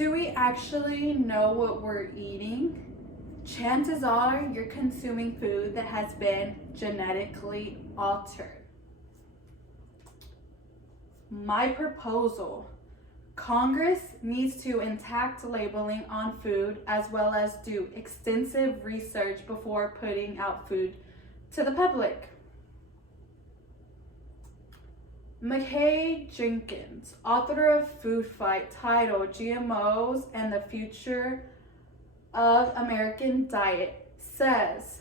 Do we actually know what we're eating? Chances are you're consuming food that has been genetically altered. My proposal: Congress needs to enact labeling on food as well as do extensive research before putting out food to the public. McKay Jenkins, author of Food Fight, titled GMOs and the Future of American Diet, says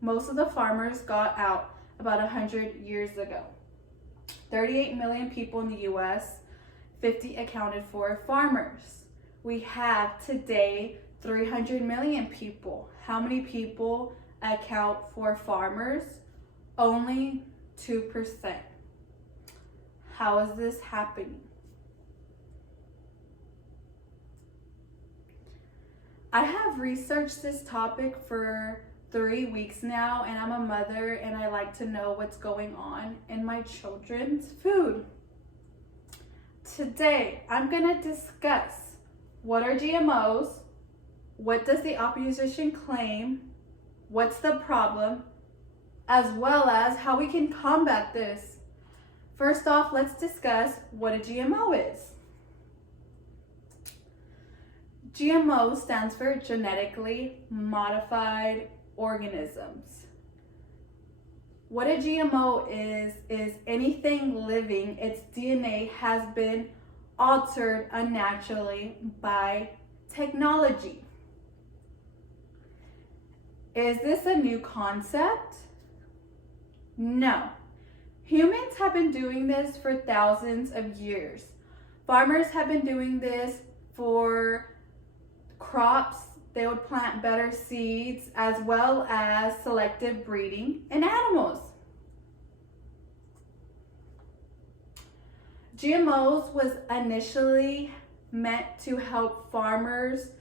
most of the farmers got out about 100 years ago. 38 million people in the US, 50 accounted for farmers. We have today 300 million people. How many people account for farmers? Only 2%. How is this happening? I have researched this topic for 3 weeks now, and I'm a mother and I like to know what's going on in my children's food. Today, I'm gonna discuss what are GMOs, what does the opposition claim, what's the problem, as well as how we can combat this. First off, let's discuss what a GMO is. GMO stands for genetically modified organisms. What a GMO is anything living, its DNA has been altered unnaturally by technology. Is this a new concept? No. Humans have been doing this for thousands of years. Farmers have been doing this for crops. They would plant better seeds as well as selective breeding in animals. GMOs was initially meant to help farmers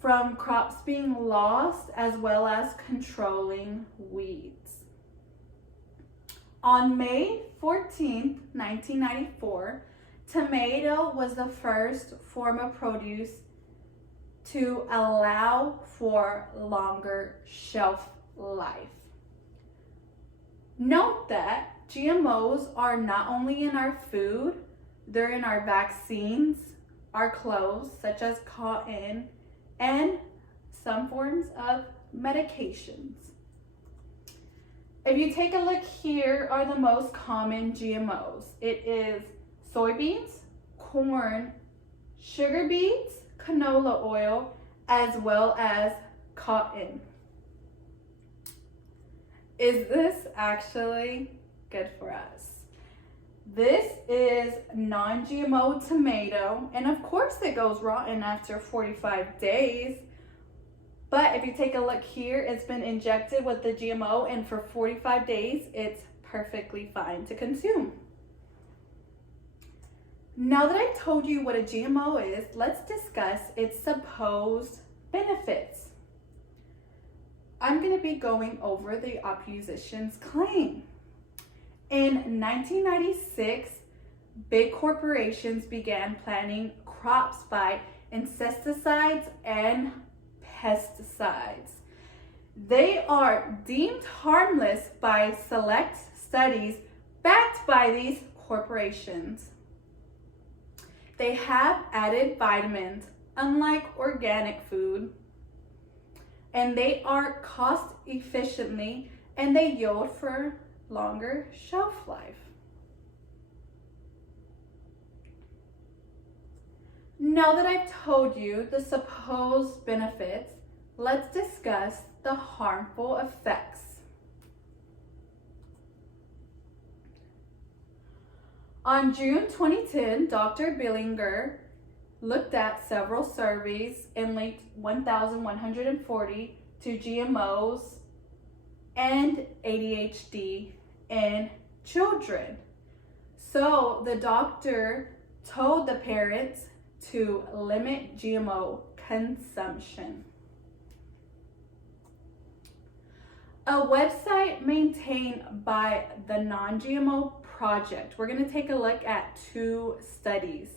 from crops being lost as well as controlling weeds. On May 14th, 1994, tomato was the first form of produce to allow for longer shelf life. Note that GMOs are not only in our food, they're in our vaccines, our clothes, such as cotton, and some forms of medications. If you take a look, here are the most common GMOs. It is soybeans, corn, sugar beets, canola oil, as well as cotton. Is this actually good for us? This is non-GMO tomato, and of course it goes rotten after 45 days. But if you take a look here, it's been injected with the GMO, and for 45 days, it's perfectly fine to consume. Now that I've told you what a GMO is, let's discuss its supposed benefits. I'm going to be going over the opposition's claim. In 1996, big corporations began planting crops by insecticides and pesticides. They are deemed harmless by select studies backed by these corporations. They have added vitamins, unlike organic food, and they are cost efficiently, and they yield for longer shelf life. Now that I've told you the supposed benefits, let's discuss the harmful effects. On June 2010, Dr. Billinger looked at several surveys and linked 1,140 to GMOs and ADHD in children. So the doctor told the parents to limit GMO consumption. A website maintained by the Non-GMO Project. We're going to take a look at 2 studies.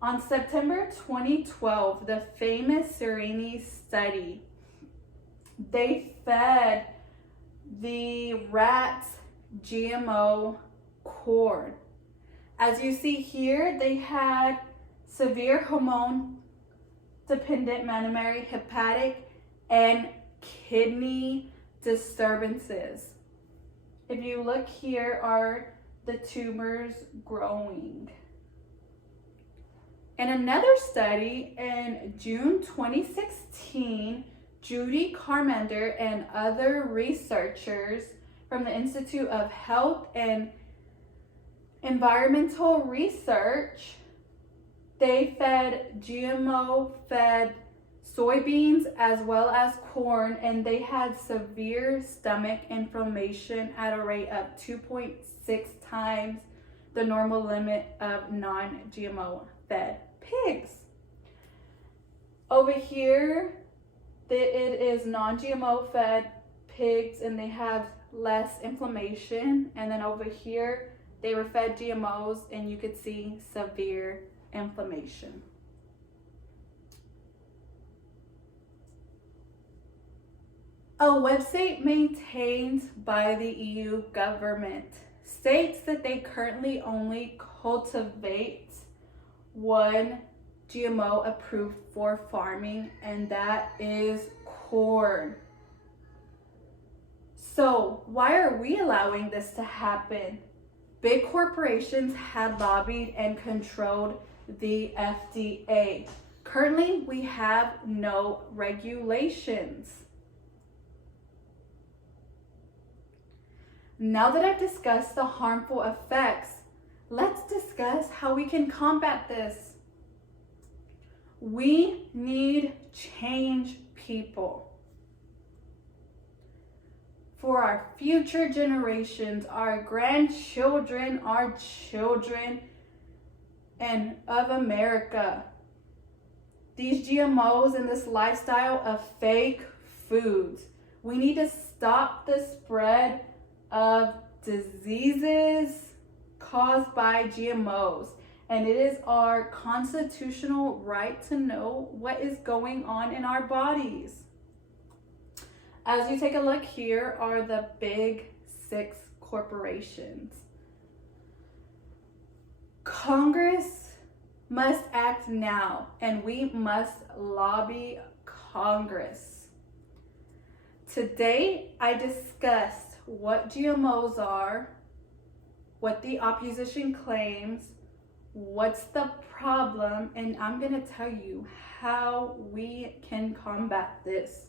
On September 2012, the famous Serenity study, they fed the rats GMO corn. As you see here, they had severe hormone-dependent mammary, hepatic, and kidney disturbances. If you look here are the tumors growing. In another study in June 2016, Judy Carmender and other researchers from the Institute of Health and Environmental Research, they fed GMO-fed soybeans as well as corn, and they had severe stomach inflammation at a rate of 2.6 times the normal limit of non-GMO fed pigs. Over here, it is non-GMO fed pigs and they have less inflammation. And then over here, they were fed GMOs and you could see severe inflammation. A website maintained by the EU government states that they currently only cultivate one GMO approved for farming, and that is corn. So why are we allowing this to happen? Big corporations had lobbied and controlled the FDA. Currently, we have no regulations. Now that I've discussed the harmful effects, let's discuss how we can combat this. We need change, people. For our future generations, our grandchildren, our children, and of America. These GMOs and this lifestyle of fake foods. We need to stop the spread of diseases caused by GMOs. And it is our constitutional right to know what is going on in our bodies. As you take a look, here are the big 6 corporations. Congress must act now, and we must lobby Congress. Today, I discussed what GMOs are, what the opposition claims, what's the problem, and I'm going to tell you how we can combat this.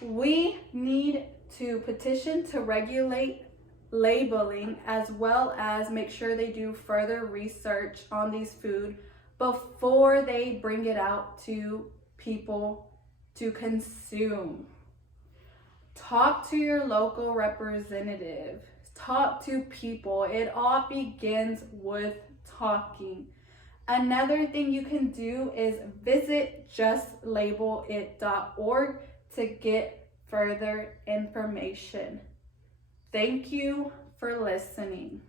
We need to petition to regulate labeling as well as make sure they do further research on these food before they bring it out to people to consume. Talk to your local representative. Talk to people. It all begins with talking. Another thing you can do is visit justlabelit.org to get further information. Thank you for listening.